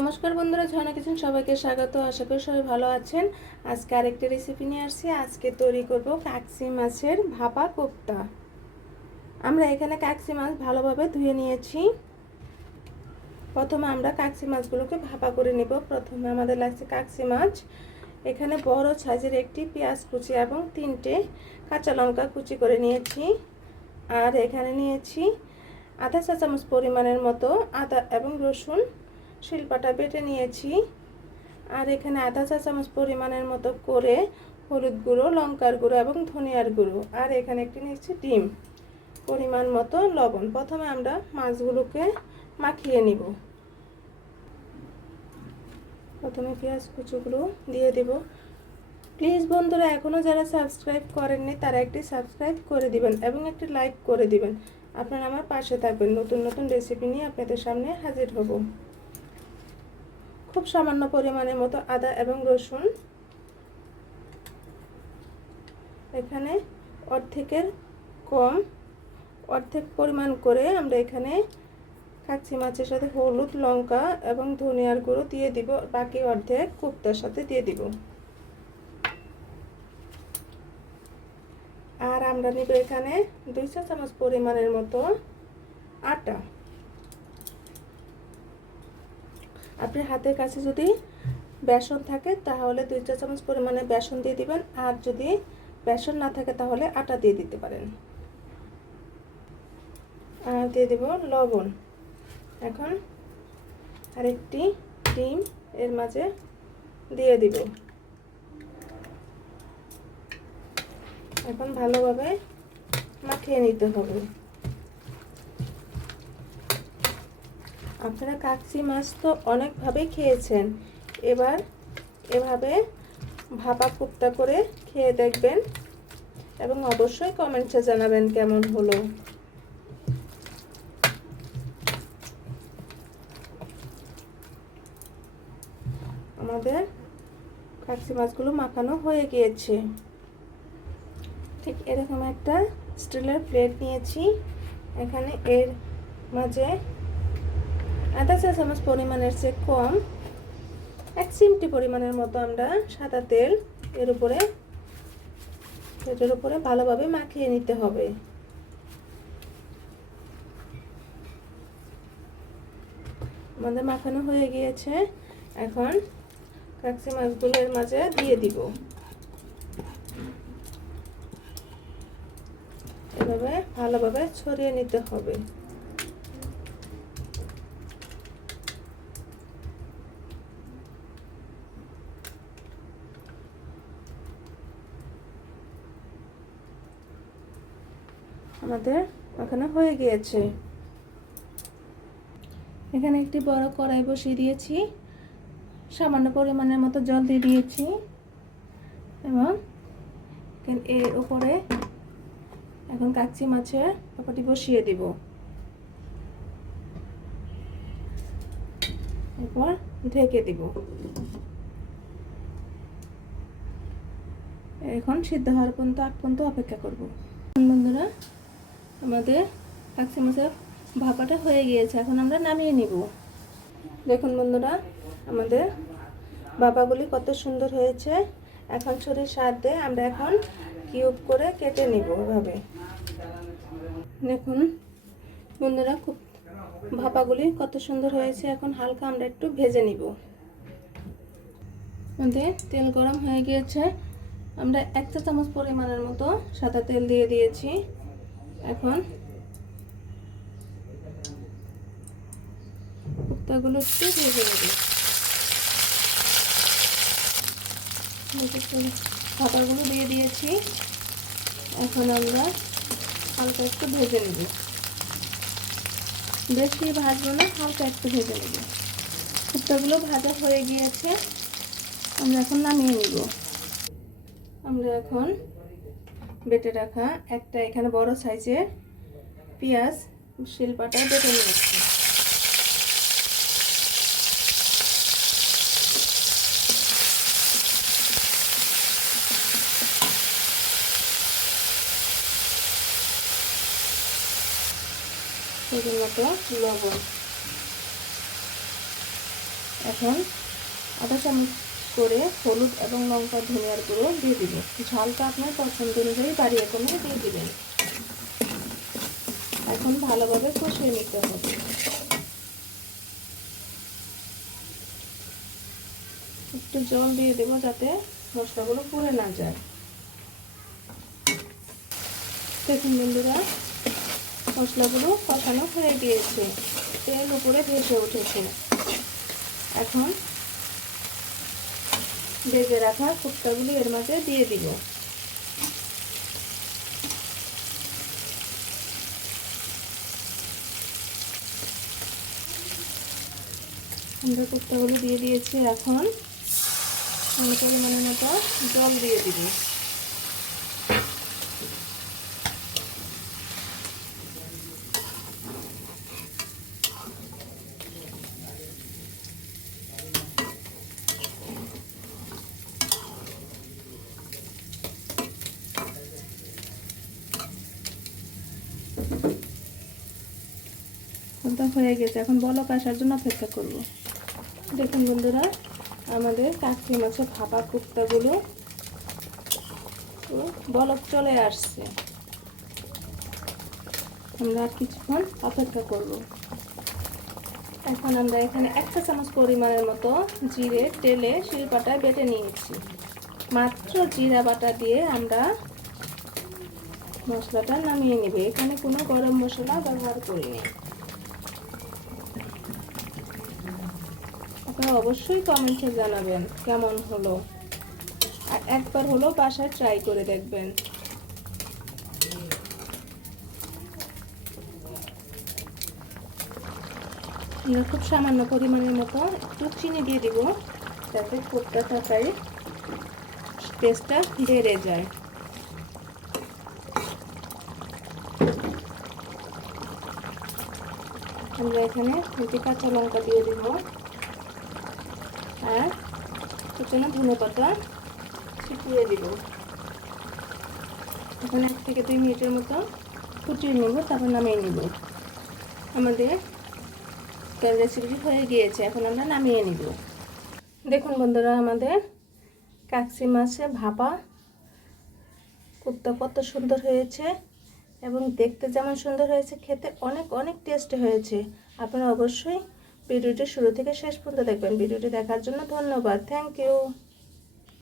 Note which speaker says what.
Speaker 1: নমস্কার বন্ধুরা, ঝর্ণা কিচেন সবাইকে স্বাগত। আশা করি সবাই ভালো আছেন। আজকে আরেকটা রেসিপি নিয়ে আসছি। আজকে তৈরি করব কাকসি মাছের ভাপা কোপ্তা। আমরা এখানে কাকসি মাছ ভালোভাবে ধুয়ে নিয়েছি। প্রথমে আমরা কাকসি মাছগুলোকে ভাপা করে নেব। প্রথমে আমাদের লাগছে কাকসি মাছ। এখানে বড় সাইজের একটি পেঁয়াজ কুচি এবং তিনটে কাঁচা লঙ্কা কুচি করে নিয়েছি। আর এখানে নিয়েছি আধা চা চামচ পরিমাণের মতো আদা এবং রসুন। শিল্পাটা বেটে নিয়েছি। আর এখানে আধা চা চামচ পরিমাণের মতো করে হলুদ গুঁড়ো, লঙ্কার গুঁড়ো এবং ধনিয়ার গুঁড়ো। আর এখানে একটি নিচ্ছি ডিম পরিমাণ মতো লবণ। প্রথমে আমরা মাছগুলোকে মাখিয়ে নিব। প্রথমে পেঁয়াজ কুচুগুলো দিয়ে দেব। প্লিজ বন্ধুরা এখনও যারা সাবস্ক্রাইব করেননি, তারা একটি সাবস্ক্রাইব করে দিবেন এবং একটি লাইক করে দিবেন। আপনারা আমার পাশে থাকবেন। নতুন নতুন রেসিপি নিয়ে আপনাদের সামনে হাজির হব। খুব সামান্য পরিমাণের মতো আদা এবং রসুন। এখানে অর্ধেকের কম, অর্ধেক পরিমাণ করে আমরা এখানে কাচ্চি মাছের সাথে হলুদ, লঙ্কা এবং ধনিয়ার গুঁড়ো দিয়ে দিব। বাকি অর্ধেক কুপ্তার সাথে দিয়ে দিব। আর আমরা নিব এখানে দুই চা চামচ পরিমাণের মতো আটা। আপনার হাতের কাছে যদি বেসন থাকে, তাহলে দুই চা চামচ পরিমাণে বেসন দিয়ে দিবেন। আর যদি বেসন না থাকে, তাহলে আটা দিয়ে দিতে পারেন। আর দিয়ে দেব লবণ। এখন আরেকটি ডিম এর মাঝে দিয়ে দিব। এখন ভালোভাবে মাখিয়ে নিতে হবে। আপনারা কাকসি মাছ তো অনেকভাবে খেয়েছেন। এবার এভাবে ভাপা কুপ্তা করে খেয়ে দেখবেন এবং অবশ্যই কমেন্টসে জানাবেন কেমন হলো। আমাদের কাকসি মাছগুলো মাখানো হয়ে গিয়েছে। ঠিক এরকম একটা স্টিলের প্লেট নিয়েছি। এখানে এর মাঝে আধা চা চামচ পরিমাণের চেয়ে কম, এক চিমটি পরিমাণের মতো আমরা সাদা তেল এর উপরে, এটার উপরে ভালোভাবে মাখিয়ে নিতে হবে। আমাদের মাখানো হয়ে গিয়েছে, এখন কাকসি মাছগুলোর মাঝে দিয়ে দিব। এভাবে ভালোভাবে ছড়িয়ে নিতে হবে। আমাদের ওখানে হয়ে গিয়েছে। এখানে একটি বড় কড়াই বসিয়ে দিয়েছি। সামান্য পরিমাণের মতো জল দিয়ে দিয়েছি এবং এর উপরে এখন কাচ্চি মাছের পাপাটি বসিয়ে দিব। এরপর ঢেকে দিব। এখন সিদ্ধ হওয়ার পর্যন্ত আগ পর্যন্ত অপেক্ষা করব। বন্ধুরা আমাদের কাচ্চি মাছের ভাপাটা হয়ে গিয়েছে, এখন আমরা নামিয়ে নিব। দেখুন বন্ধুরা, আমাদের ভাপাগুলি কত সুন্দর হয়েছে। এখন ছুরির সাহায্যে আমরা এখন কিউব করে কেটে নিব এভাবে। দেখুন বন্ধুরা, খুব ভাপাগুলি কত সুন্দর হয়েছে। এখন হালকা আমরা একটু ভেজে নিব। আমাদের তেল গরম হয়ে গিয়েছে। আমরা এক চামচ পরিমাণের মতো সাদা তেল দিয়ে দিয়েছি। এখন কুপ্তাগুলো একটু ভেজে নেব খাবারগুলো দিয়ে দিয়েছি। এখন আমরা হালকা একটু ভেজে নেব। বেশি ভাজবো না, হালকা একটু ভেজে নেব। কুপ্তাগুলো ভাজা হয়ে গিয়েছে, আমরা এখন নামিয়ে নিব। আমরা এখন বেটে রাখা একটা এখানে বড় সাইজের পেঁয়াজ, শিলপাটা বেটে নিয়েছি মতো লবণ। এখন আধা চামচ করে হলুদ এবং লঙ্কা ধনিয়ার গুঁড়ো দিয়ে দিব। ঝালটা আপনার পছন্দ অনুযায়ী বাড়িয়ে কমিয়ে দিয়ে দিবেন। এখন ভালোভাবে কষিয়ে নিতে হবে। একটু জল দিয়ে দেবো যাতে মশলাগুলো পুড়ে না যায়। দেখুন বন্ধুরা, মশলাগুলো কষানো হয়ে গিয়েছে। তেল উপরে ভেসে উঠেছে। এখন ভেজে রাখা কুপ্তাগুলি এর মাঝে দিয়ে দিব। আমরা কুপ্তাগুলো দিয়ে দিয়েছি এখন পরিমাণের মতো জল দিয়ে দিব। তো হয়ে গেছে। এখন বলক আসার জন্য অপেক্ষা করব। দেখুন বন্ধুরা, আমাদের কাকড়ি মাছের ভাপা কুপ্তাগুলো বলক চলে আসছে। আমরা আর কিছুক্ষণ অপেক্ষা করব। এখন আমরা এখানে একটা চামচ পরিমাণের মতো জিরে তেলে শিলপাটায় বেটে নিয়েছি মাত্র জিরা বাটা দিয়ে আমরা মশলাটা নামিয়ে নেবে। এখানে কোনো গরম মশলা ব্যবহার করিনি। অবশ্যই কমেন্টে জানাবেন কেমন হলো। আর একবার হলো বাসায় ট্রাই করে দেখবেন। খুব সামান্য পরিমাণের মতো একটু চিনি দিয়ে দিব, যাতে কোটটা তরকারি টেস্টটা বেড়ে যায়। আমরা এখানে কাঁচা লঙ্কা দিয়ে দিব। আর কুচানো ধনে পাতা ছিটিয়ে দিব। এখন এক থেকে দুই মিনিটের মতো ফুটিয়ে নেব, তারপর নামিয়ে নেব। আমাদের রেসিপি হয়ে গিয়েছে, এখন আমরা নামিয়ে নিব। দেখুন বন্ধুরা, আমাদের কাকসি মাছে ভাপা কুপ্তা কত সুন্দর হয়েছে এবং দেখতে যেমন সুন্দর হয়েছে, খেতে অনেক অনেক টেস্ট হয়েছে। আপনারা অবশ্যই ভিডিওটি শুরু থেকে শেষ পর্যন্ত দেখবেন। ভিডিওটি দেখার জন্য ধন্যবাদ। Thank you